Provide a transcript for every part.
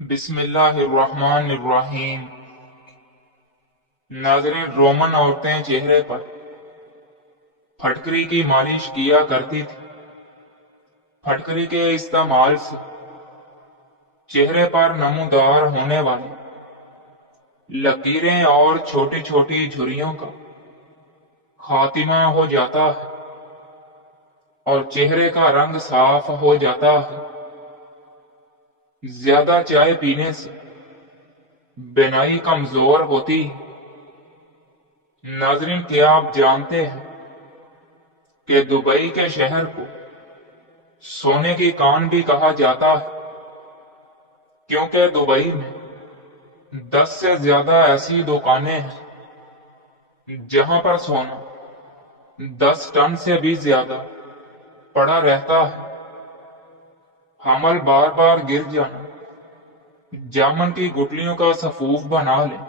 بسم اللہ الرحمن الرحیم۔ ناظرین، رومن عورتیں چہرے پر پھٹکری کی مالش کیا کرتی تھی۔ پھٹکری کے استعمال سے چہرے پر نمودار ہونے والی لکیریں اور چھوٹی چھوٹی جھریوں کا خاتمہ ہو جاتا ہے اور چہرے کا رنگ صاف ہو جاتا ہے۔ زیادہ چائے پینے سے بینائی کمزور ہوتی ہے۔ ناظرین، کیا آپ جانتے ہیں کہ دبئی کے شہر کو سونے کی کان بھی کہا جاتا ہے، کیونکہ دبئی میں 10 سے زیادہ ایسی دکانیں ہیں جہاں پر سونا 10 ٹن سے بھی زیادہ پڑا رہتا ہے۔ حمل بار بار گر جانا، جامن کی گٹلیوں کا سفوف بنا لیں۔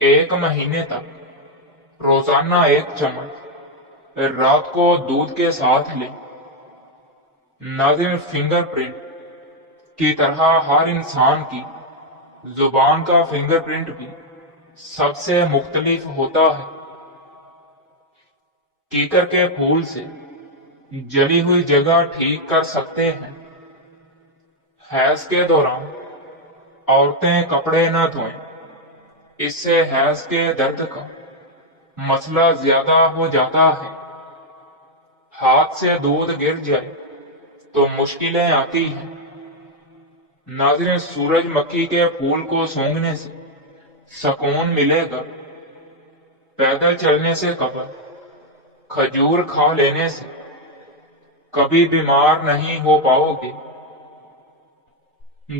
1 مہینے تک روزانہ 1 چمچ رات کو دودھ کے ساتھ لیں۔ ناظرین، فنگر پرنٹ کی طرح ہر انسان کی زبان کا فنگر پرنٹ بھی سب سے مختلف ہوتا ہے۔ کیکر کے پھول سے جلی ہوئی جگہ ٹھیک کر سکتے ہیں۔ حیض کے دوران عورتیں کپڑے نہ دھوئیں، اس سے حیض کے درد کا مسئلہ زیادہ ہو جاتا ہے۔ ہاتھ سے دودھ گر جائے تو مشکلیں آتی ہیں۔ ناظرین، سورج مکھی کے پھول کو سونگھنے سے سکون ملے گا۔ پیدل چلنے سے قبل کھجور کھا لینے سے کبھی بیمار نہیں ہو پاؤ گے۔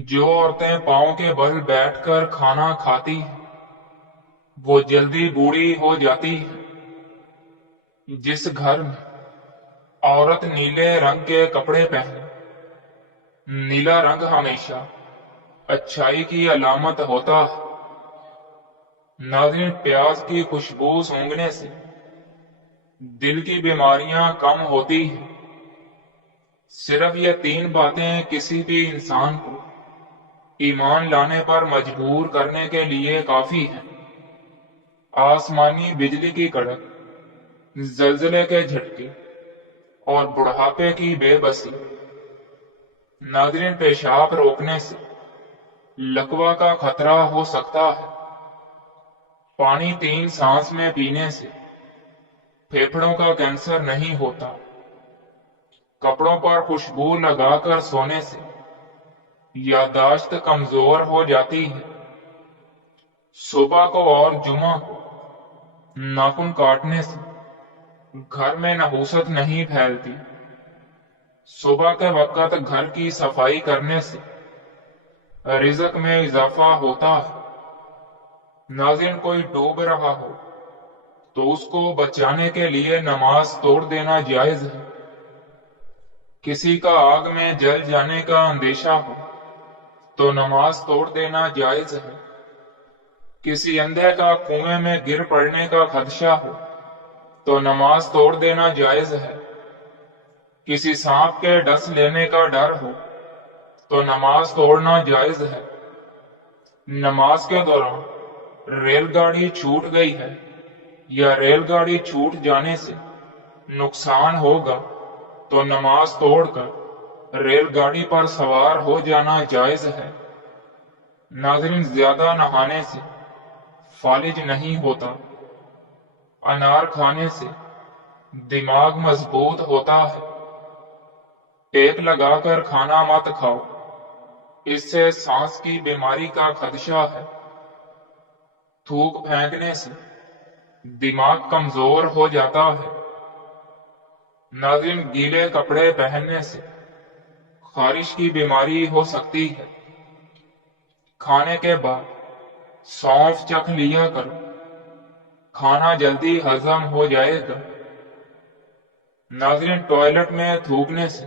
جو عورتیں پاؤں کے بل بیٹھ کر کھانا کھاتی ہیں وہ جلدی بوڑھی ہو جاتی ہیں۔ جس گھر میں عورت نیلے رنگ کے کپڑے پہنے، نیلا رنگ ہمیشہ اچھائی کی علامت ہوتا ہے۔ ناظرین، پیاز کی خوشبو سونگھنے سے دل کی بیماریاں کم ہوتی ہیں۔ صرف یہ 3 باتیں کسی بھی انسان کو ایمان لانے پر مجبور کرنے کے لیے کافی ہیں: آسمانی بجلی کی کڑک، زلزلے کے جھٹکے اور بڑھاپے کی بے بسی۔ ناظرین، پیشاب روکنے سے لکوہ کا خطرہ ہو سکتا ہے۔ پانی 3 سانس میں پینے سے پھیپھڑوں کا کینسر نہیں ہوتا۔ کپڑوں پر خوشبو لگا کر سونے سے یادداشت کمزور ہو جاتی ہے۔ صبح کو اور جمعہ کو ناخن کاٹنے سے گھر میں نحوست نہیں پھیلتی۔ صبح کے وقت گھر کی صفائی کرنے سے رزق میں اضافہ ہوتا ہے۔ ناظرین، کوئی ڈوب رہا ہو تو اس کو بچانے کے لیے نماز توڑ دینا جائز ہے۔ کسی کا آگ میں جل جانے کا اندیشہ ہو تو نماز توڑ دینا جائز ہے۔ کسی اندھے کا کنویں میں گر پڑنے کا خدشہ ہو تو نماز توڑ دینا جائز ہے۔ کسی سانپ کے ڈس لینے کا ڈر ہو تو نماز توڑنا جائز ہے۔ نماز کے دوران ریل گاڑی چھوٹ گئی ہے یا ریل گاڑی چھوٹ جانے سے نقصان ہوگا تو نماز توڑ کر ریل گاڑی پر سوار ہو جانا جائز ہے۔ ناظرین، زیادہ نہانے سے فالج نہیں ہوتا۔ انار کھانے سے دماغ مضبوط ہوتا ہے۔ ٹیک لگا کر کھانا مت کھاؤ، اس سے سانس کی بیماری کا خدشہ ہے۔ تھوک پھینکنے سے دماغ کمزور ہو جاتا ہے۔ ناظرین، گیلے کپڑے پہننے سے خارش کی بیماری ہو سکتی ہے۔ کھانے کے بعد سونف چکھ لیا کرو، کھانا جلدی ہضم ہو جائے گا۔ ناظرین، ٹوائلٹ میں تھوکنے سے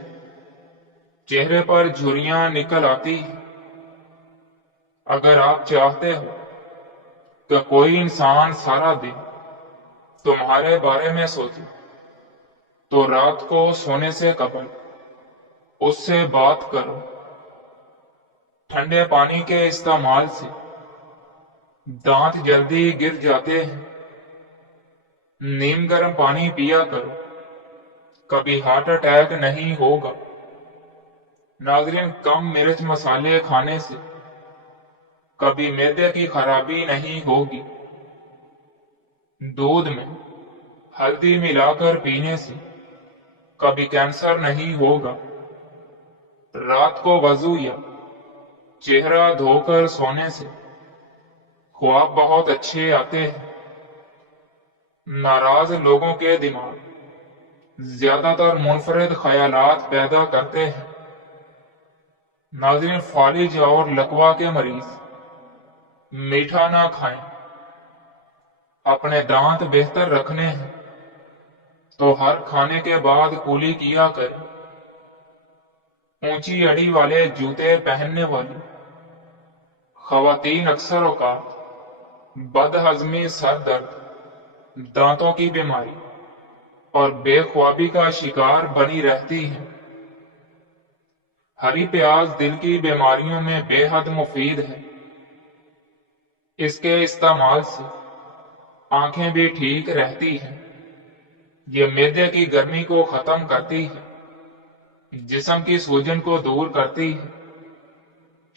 چہرے پر جھریاں نکل آتی ہیں۔ اگر آپ چاہتے ہو کہ کوئی انسان سارا دن تمہارے بارے میں سوچے تو رات کو سونے سے قبل اس سے بات کرو۔ ٹھنڈے پانی کے استعمال سے دانت جلدی گر جاتے ہیں۔ نیم گرم پانی پیا کرو، کبھی ہارٹ اٹیک نہیں ہوگا۔ ناظرین، کم مرچ مسالے کھانے سے کبھی معدے کی خرابی نہیں ہوگی۔ دودھ میں ہلدی ملا کر پینے سے کبھی کینسر نہیں ہوگا۔ رات کو وضو یا چہرہ دھو کر سونے سے خواب بہت اچھے آتے ہیں۔ ناراض لوگوں کے دماغ زیادہ تر منفرد خیالات پیدا کرتے ہیں۔ ناظرین، فالج اور لقوا کے مریض میٹھا نہ کھائیں۔ اپنے دانت بہتر رکھنے ہیں تو ہر کھانے کے بعد کولی کیا کریں۔ اونچی اڑی والے جوتے پہننے والی خواتین اکثر اوقات بد ہضمی، سر درد، دانتوں کی بیماری اور بے خوابی کا شکار بنی رہتی ہیں۔ ہری پیاز دل کی بیماریوں میں بے حد مفید ہے۔ اس کے استعمال سے آنکھیں بھی ٹھیک رہتی ہیں۔ یہ معدے کی گرمی کو ختم کرتی ہے، جسم کی سوجن کو دور کرتی ہے،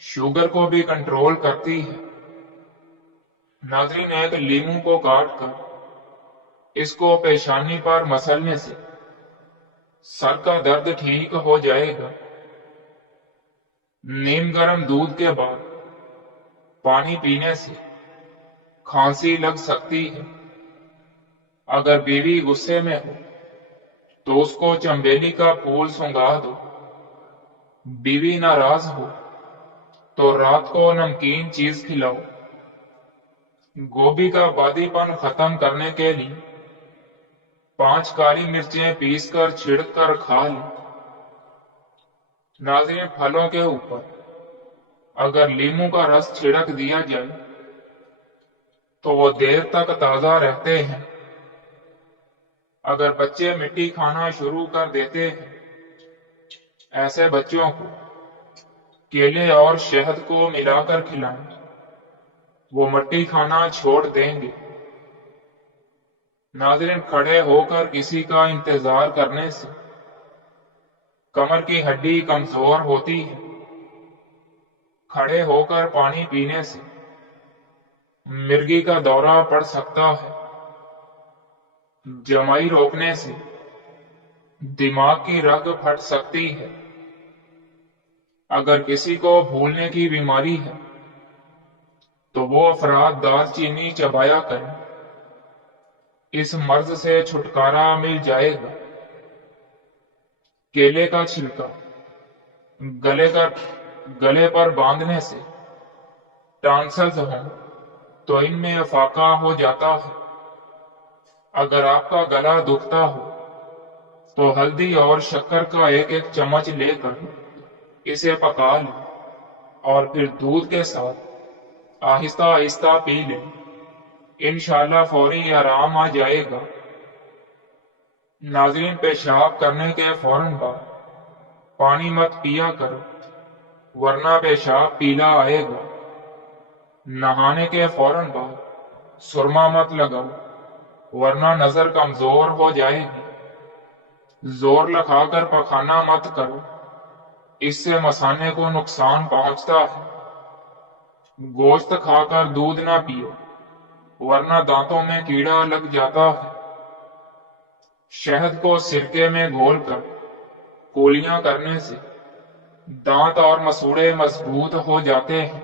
شوگر کو بھی کنٹرول کرتی ہے۔ ناظرین، ایک لیموں کو کاٹ کر اس کو پیشانی پر مسلنے سے سر کا درد ٹھیک ہو جائے گا۔ نیم گرم دودھ کے بعد پانی پینے سے کھانسی لگ سکتی ہے۔ اگر بیوی غصے میں ہو تو اس کو چنبیلی کا پھول سنگھا دو۔ بیوی ناراض ہو تو رات کو نمکین چیز کھلاؤ۔ گوبھی کا بادی پن ختم کرنے کے لیے 5 کالی مرچیں پیس کر چھڑک کر کھا لیں۔ ناظرین، پھلوں کے اوپر اگر لیموں کا رس چھڑک دیا جائے تو وہ دیر تک تازہ رہتے ہیں۔ اگر بچے مٹی کھانا شروع کر دیتے ہیں، ایسے بچوں کو کیلے اور شہد کو ملا کر کھلائیں، وہ مٹی کھانا چھوڑ دیں گے۔ ناظرین، کھڑے ہو کر کسی کا انتظار کرنے سے کمر کی ہڈی کمزور ہوتی ہے۔ کھڑے ہو کر پانی پینے سے مرگی کا دورہ پڑ سکتا ہے۔ جمائی روکنے سے دماغ کی رگ پھٹ سکتی ہے۔ اگر کسی کو بھولنے کی بیماری ہے تو وہ افراد دار چینی چبایا کریں، اس مرض سے چھٹکارا مل جائے گا۔ کیلے کا چھلکا گلے پر باندھنے سے ٹانسلز ہوں تو ان میں افاقہ ہو جاتا ہے۔ اگر آپ کا گلا دکھتا ہو تو ہلدی اور شکر کا ایک چمچ لے کر اسے پکا لیں اور پھر دودھ کے ساتھ آہستہ آہستہ پی لیں۔ انشاءاللہ فوری آرام آ جائے گا۔ ناظرین، پیشاب کرنے کے فوراً بعد پانی مت پیا کرو، ورنہ پیشاب پیلا آئے گا۔ نہانے کے فوراً بعد سرما مت لگاؤ، ورنہ نظر کمزور ہو جائے گی۔ زور لگا کر پخانا مت کرو، اس سے مثانے کو نقصان پہنچتا ہے۔ گوشت کھا کر دودھ نہ پیو، ورنہ دانتوں میں کیڑا لگ جاتا ہے۔ شہد کو سرکے میں گھول کر کولیاں کرنے سے دانت اور مسوڑے مضبوط ہو جاتے ہیں۔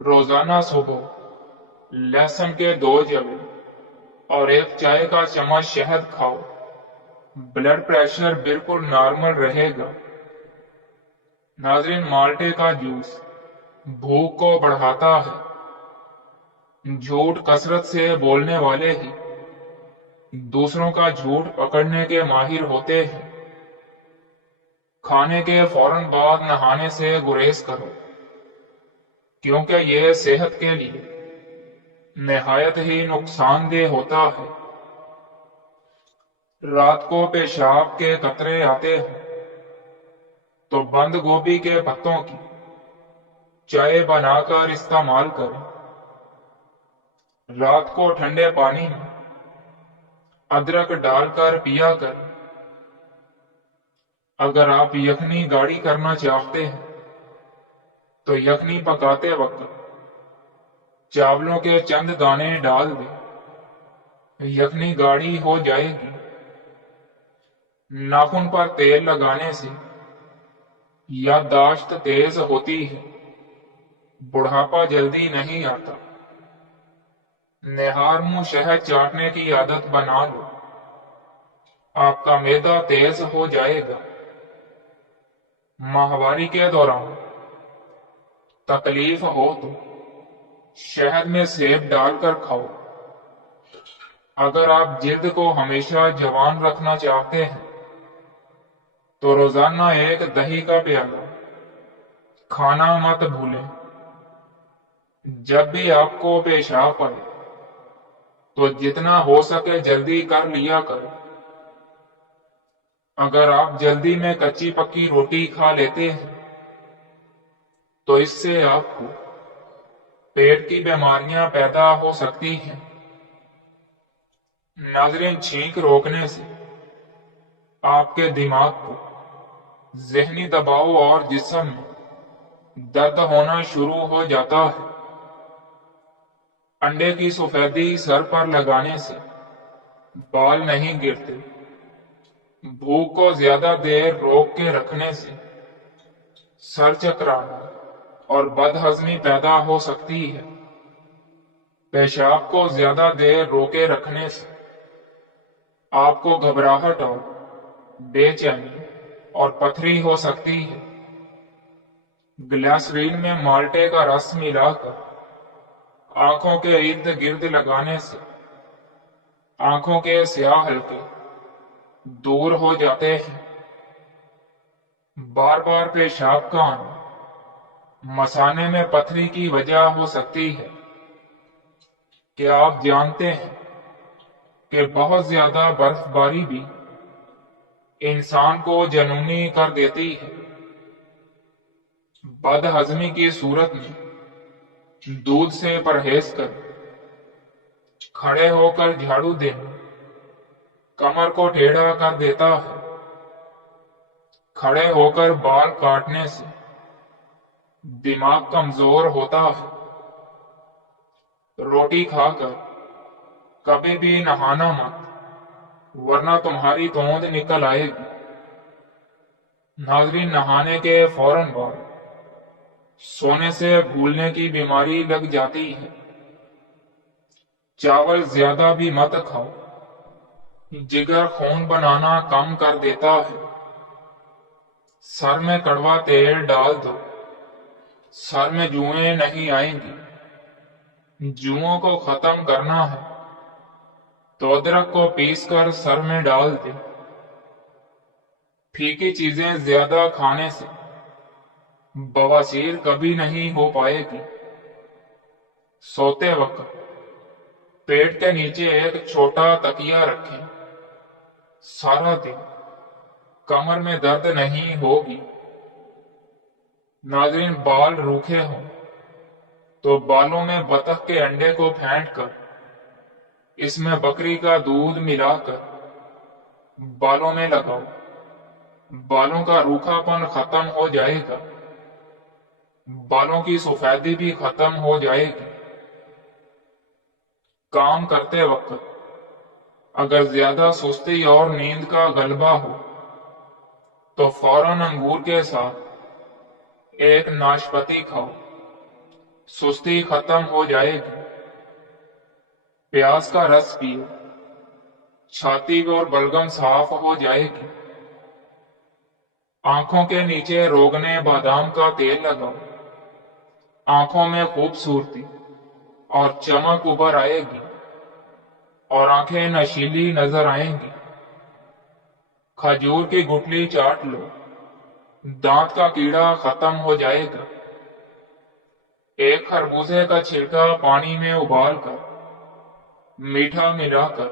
روزانہ صبح لہسن کے 2 جوے اور 1 چائے کا چمچ شہد کھاؤ، بلڈ پریشر بالکل نارمل رہے گا۔ ناظرین، مالٹے کا جوس بھوک کو بڑھاتا ہے۔ جھوٹ کثرت سے بولنے والے ہی دوسروں کا جھوٹ پکڑنے کے ماہر ہوتے ہیں۔ کھانے کے فوراً بعد نہانے سے گریز کرو، کیونکہ یہ صحت کے لیے نہایت ہی نقصان دہ ہوتا ہے۔ رات کو پیشاب کے قطرے آتے ہیں تو بند گوبھی کے پتوں کی چائے بنا کر استعمال کریں۔ رات کو ٹھنڈے پانی میں ادرک ڈال کر پیا کریں۔ اگر آپ یخنی گاڑھی کرنا چاہتے ہیں تو یخنی پکاتے وقت چاولوں کے چند دانے ڈال دیں، یخنی گاڑھی ہو جائے گی۔ ناخن پر تیل لگانے سے یادداشت تیز ہوتی ہے، بڑھاپا جلدی نہیں آتا۔ نہار منہ شہد چاٹنے کی عادت بنا لو، آپ کا معدہ تیز ہو جائے گا۔ ماہواری کے دوران تکلیف ہو تو شہد میں سیب ڈال کر کھاؤ۔ اگر آپ جلد کو ہمیشہ جوان رکھنا چاہتے ہیں تو روزانہ ایک دہی کا پیالہ کھانا مت بھولیں۔ جب بھی آپ کو پیشاب پڑے تو جتنا ہو سکے جلدی کر لیا کرو۔ اگر آپ جلدی میں کچی پکی روٹی کھا لیتے ہیں تو اس سے آپ کو پیٹ کی بیماریاں پیدا ہو سکتی ہیں۔ ناظرین، چھینک روکنے سے آپ کے دماغ کو ذہنی دباؤ اور جسم میں درد ہونا شروع ہو جاتا ہے۔ انڈے کی سفیدی سر پر لگانے سے بال نہیں گرتے۔ بھوک کو زیادہ دیر روک کے رکھنے سے سر چکرانا اور بد ہضمی پیدا ہو سکتی ہے۔ پیشاب کو زیادہ دیر روکے رکھنے سے آپ کو گھبراہٹ اور بے چینی اور پتھری ہو سکتی ہے۔ گلیسرین میں مالٹے کا رس ملا کر آنکھوں کے ارد گرد لگانے سے آنکھوں کے سیاہ حلقے دور ہو جاتے ہیں۔ بار بار پیشاب کا آنا مثانے میں پتھری کی وجہ ہو سکتی ہے۔ کیا آپ جانتے ہیں کہ بہت زیادہ برف باری بھی انسان کو جنونی کر دیتی ہے؟ بد ہضمی کی صورت میں دودھ سے پرہیز کریں۔ کھڑے ہو کر جھاڑو دینا کمر کو ٹیڑھا کر دیتا ہے۔ کھڑے ہو کر بال کاٹنے سے دماغ کمزور ہوتا ہے۔ روٹی کھا کر کبھی بھی نہانا مت، ورنہ تمہاری توند نکل آئے گی۔ ناظرین، نہانے کے فوراً بعد سونے سے بھولنے کی بیماری لگ جاتی ہے۔ چاول زیادہ بھی مت کھاؤ، جگر خون بنانا کم کر دیتا ہے۔ سر میں کڑوا تیل ڈال دو، سر میں جوئیں نہیں آئیں گی۔ جوؤں کو ختم کرنا ہے تو ادرک کو پیس کر سر میں ڈال دیں۔ پھیکی چیزیں زیادہ کھانے سے بواسیر کبھی نہیں ہو پائے گی۔ سوتے وقت پیٹ کے نیچے ایک چھوٹا تکیہ رکھیں۔ سارا دن کمر میں درد نہیں ہوگی۔ ناظرین، بال روکھے ہوں تو بالوں میں بطخ کے انڈے کو پھینٹ کر اس میں بکری کا دودھ ملا کر بالوں میں لگاؤ۔ بالوں کا روکھا پن ختم ہو جائے گا، بالوں کی سفیدی بھی ختم ہو جائے گی۔ کام کرتے وقت اگر زیادہ سستی اور نیند کا غلبہ ہو تو فوراً انگور کے ساتھ ایک ناشپاتی کھاؤ، سستی ختم ہو جائے گی۔ پیاز کا رس پیو، چھاتی اور بلغم صاف ہو جائے گی۔ آنکھوں کے نیچے روگنے بادام کا تیل لگاؤ، آنکھوں میں خوبصورتی اور چمک ابھر آئے گی اور آنکھیں نشیلی نظر آئیں گی۔ کھجور کی گٹلی چاٹ لو، دانت کا کیڑا ختم ہو جائے گا۔ ایک خربوزے کا چھلکا پانی میں ابال کر میٹھا ملا کر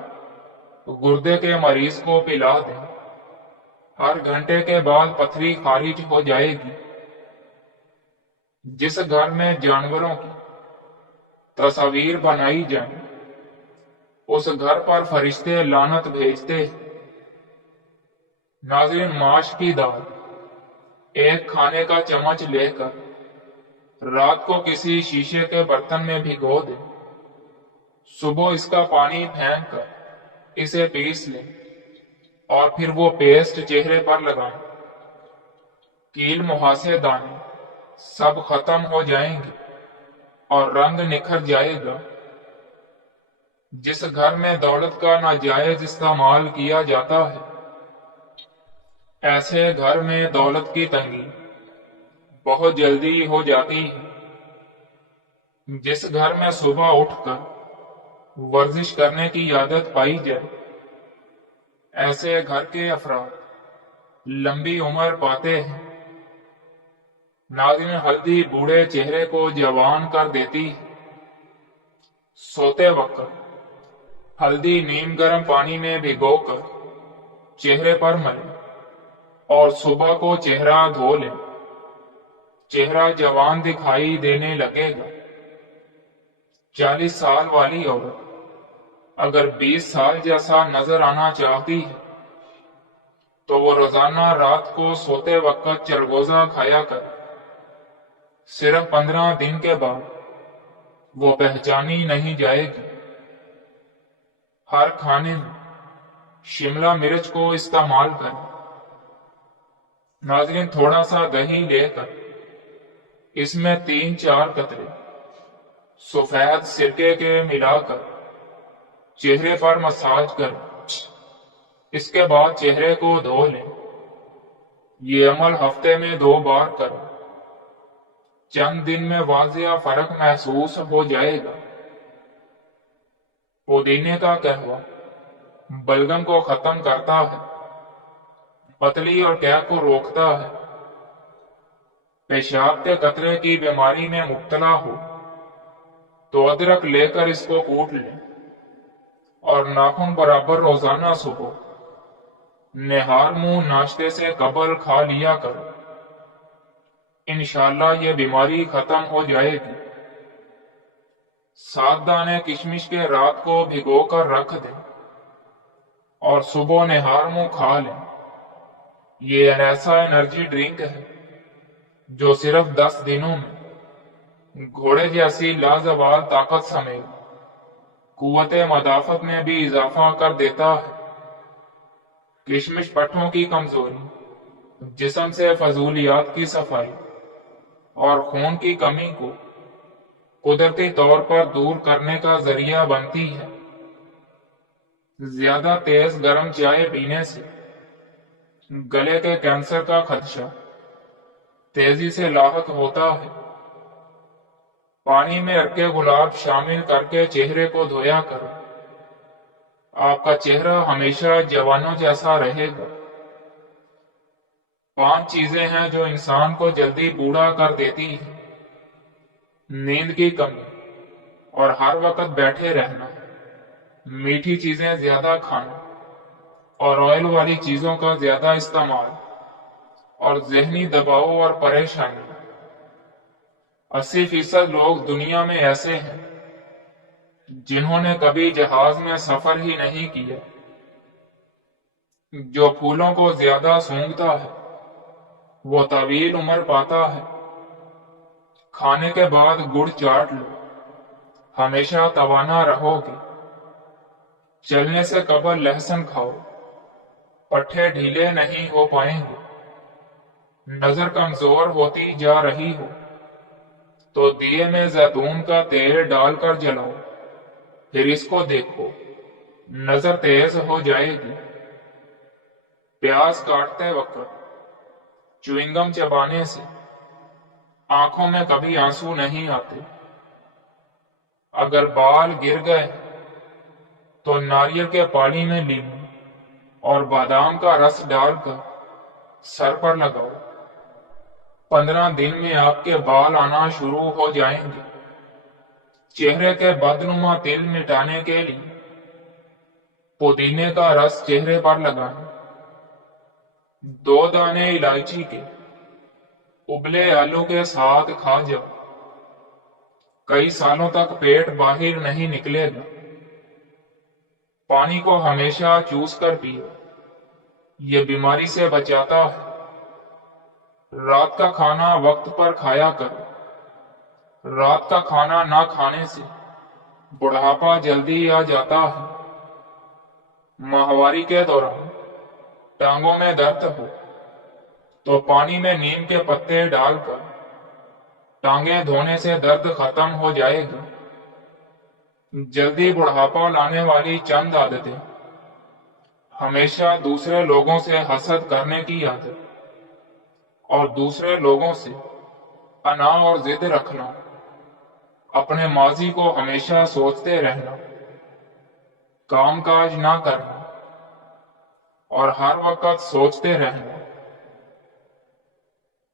گردے کے مریض کو پلا دیں۔ ہر گھنٹے کے بعد پتھری خارج ہو جائے گی۔ جس گھر میں جانوروں کی تصاویر بنائی جائیں اس گھر پر فرشتے لعنت بھیجتے ہیں۔ ناظرین، ماش کی دال ایک کھانے کا چمچ لے کر رات کو کسی شیشے کے برتن میں بھگو دیں، صبح اس کا پانی پھینک کر اسے پیس لیں اور پھر وہ پیسٹ چہرے پر لگائیں۔ کیل مہاسے دانے سب ختم ہو جائیں گے اور رنگ نکھر جائے گا۔ جس گھر میں دولت کا ناجائز استعمال کیا جاتا ہے، ایسے گھر میں دولت کی تنگی بہت جلدی ہو جاتی ہے۔ جس گھر میں صبح اٹھ کر ورزش کرنے کی عادت پائی جائے، ایسے گھر کے افراد لمبی عمر پاتے ہیں۔ ناظرین، ہلدی بوڑھے چہرے کو جوان کر دیتی ہے۔ سوتے وقت ہلدی نیم گرم پانی میں بھگو کر چہرے پر ملیں اور صبح کو چہرہ دھو لیں، چہرہ جوان دکھائی دینے لگے گا۔ 40 سال والی عورت اگر 20 سال جیسا نظر آنا چاہتی ہے تو وہ روزانہ رات کو سوتے وقت چرگوزہ کھایا کر۔ صرف 15 دن کے بعد وہ پہچانی نہیں جائے گی۔ ہر کھانے میں شملہ مرچ کو استعمال کریں۔ ناظرین، تھوڑا سا دہی لے کر اس میں 3-4 قطرے سفید سرکے کے ملا کر چہرے پر مساج کریں۔ اس کے بعد چہرے کو دھو لیں۔ یہ عمل ہفتے میں 2 بار کریں۔ چند دن میں واضح فرق محسوس ہو جائے گا۔ پودینے کا قہوہ بلغم کو ختم کرتا ہے، پتلی اور قے کو روکتا ہے۔ پیشاب کے قطرے کی بیماری میں مبتلا ہو تو ادرک لے کر اس کو کوٹ لیں اور ناخن برابر روزانہ صبح نہار منہ ناشتے سے قبل کھا لیا کرو۔ انشاءاللہ یہ بیماری ختم ہو جائے گی۔ 7 دانے کشمش کے رات کو بھگو کر رکھ دیں اور صبح نہار منہ کھا لیں۔ یہ ایک ایسا انرجی ڈرنک ہے جو صرف 10 دنوں میں گھوڑے جیسی لازوال طاقت سمیت قوت مدافعت میں بھی اضافہ کر دیتا ہے۔ کشمش پٹھوں کی کمزوری، جسم سے فضولیات کی صفائی اور خون کی کمی کو قدرتی طور پر دور کرنے کا ذریعہ بنتی ہے۔ زیادہ تیز گرم چائے پینے سے گلے کے کینسر کا خدشہ تیزی سے لاحق ہوتا ہے۔ پانی میں ارکے گلاب شامل کر کے چہرے کو دھویا کرو۔ آپ کا چہرہ ہمیشہ جوانوں جیسا رہے گا۔ 5 چیزیں ہیں جو انسان کو جلدی بوڑھا کر دیتی ہیں: نیند کی کمی اور ہر وقت بیٹھے رہنا، میٹھی چیزیں زیادہ کھانا اور آئل والی چیزوں کا زیادہ استعمال، اور ذہنی دباؤ اور پریشانی۔ 80% لوگ دنیا میں ایسے ہیں جنہوں نے کبھی جہاز میں سفر ہی نہیں کیا۔ جو پھولوں کو زیادہ سونگھتا ہے وہ طویل عمر پاتا ہے۔ کھانے کے بعد گڑ چاٹ لو، ہمیشہ توانا رہو گے۔ چلنے سے قبل لہسن کھاؤ، پٹھے ڈھیلے نہیں ہو پائیں گے۔ نظر کمزور ہوتی جا رہی ہو تو دیے میں زیتون کا تیل ڈال کر جلاؤ، پھر اس کو دیکھو، نظر تیز ہو جائے گی۔ پیاز کاٹتے وقت چوئنگم چبانے سے آنکھوں میں کبھی آنسو نہیں آتے۔ اگر بال گر گئے تو ناریل کے پانی میں لیموں اور بادام کا رس ڈال کر سر پر لگاؤ۔ 15 دن میں آپ کے بال آنا شروع ہو جائیں گے۔ چہرے کے بدنما تل مٹانے کے لیے پودینے کا رس چہرے پر لگائیں۔ 2 دانے الائچی کے ابلے آلو کے ساتھ کھا جاؤ، کئی سالوں تک پیٹ باہر نہیں نکلے گا۔ پانی کو ہمیشہ چوس کر پیو، یہ بیماری سے بچاتا ہے۔ رات کا کھانا وقت پر کھایا کرو، رات کا کھانا نہ کھانے سے بڑھاپا جلدی آ جاتا ہے۔ ماہواری کے دوران ٹانگوں میں درد ہو تو پانی میں نیم کے پتے ڈال کر ٹانگیں دھونے سے درد ختم ہو جائے گا۔ جلدی بڑھاپا لانے والی چند عادتیں: ہمیشہ دوسرے لوگوں سے حسد کرنے کی عادت اور دوسرے لوگوں سے انا اور ضد رکھنا، اپنے ماضی کو ہمیشہ سوچتے رہنا، کام کاج نہ کرنا اور ہر وقت سوچتے رہنا،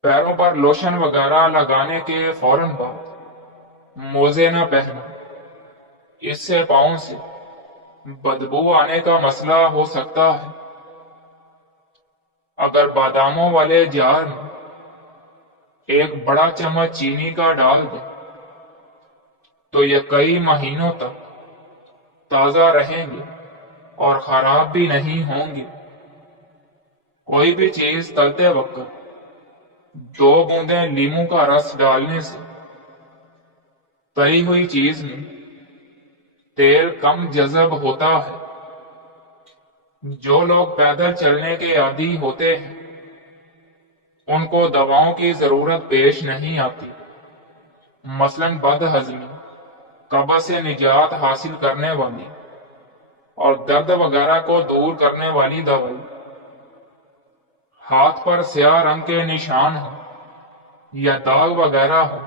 پیروں پر لوشن وغیرہ لگانے کے فوراً بعد موزے نہ پہننا، اس سے پاؤں سے بدبو آنے کا مسئلہ ہو سکتا ہے۔ اگر باداموں والے جار میں ایک بڑا چمچ چینی کا ڈال دیں تو یہ کئی مہینوں تک تازہ رہیں گے اور خراب بھی نہیں ہوں گے۔ کوئی بھی چیز تلتے وقت 2 بوندیں لیموں کا رس ڈالنے سے تلی ہوئی چیز میں تیل کم جذب ہوتا ہے۔ جو لوگ پیدل چلنے کے عادی ہوتے ہیں ان کو دواؤں کی ضرورت پیش نہیں آتی، مثلاً بد ہضمی، قبض سے نجات حاصل کرنے والی اور درد وغیرہ کو دور کرنے والی دوائی۔ ہاتھ پر سیاہ رنگ کے نشان ہو یا داغ وغیرہ ہو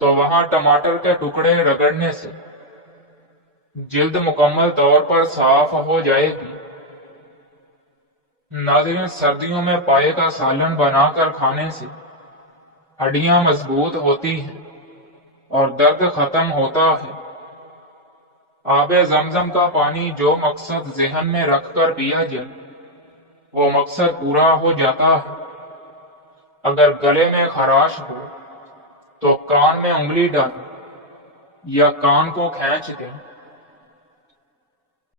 تو وہاں ٹماٹر کے ٹکڑے رگڑنے سے جلد مکمل طور پر صاف ہو جائے گی۔ ناظرین، سردیوں میں پائے کا سالن بنا کر کھانے سے ہڈیاں مضبوط ہوتی ہیں اور درد ختم ہوتا ہے۔ آب زمزم کا پانی جو مقصد ذہن میں رکھ کر پیا جائے وہ مقصد پورا ہو جاتا ہے۔ اگر گلے میں خراش ہو تو کان میں انگلی ڈالیں یا کان کو کھینچ دیں۔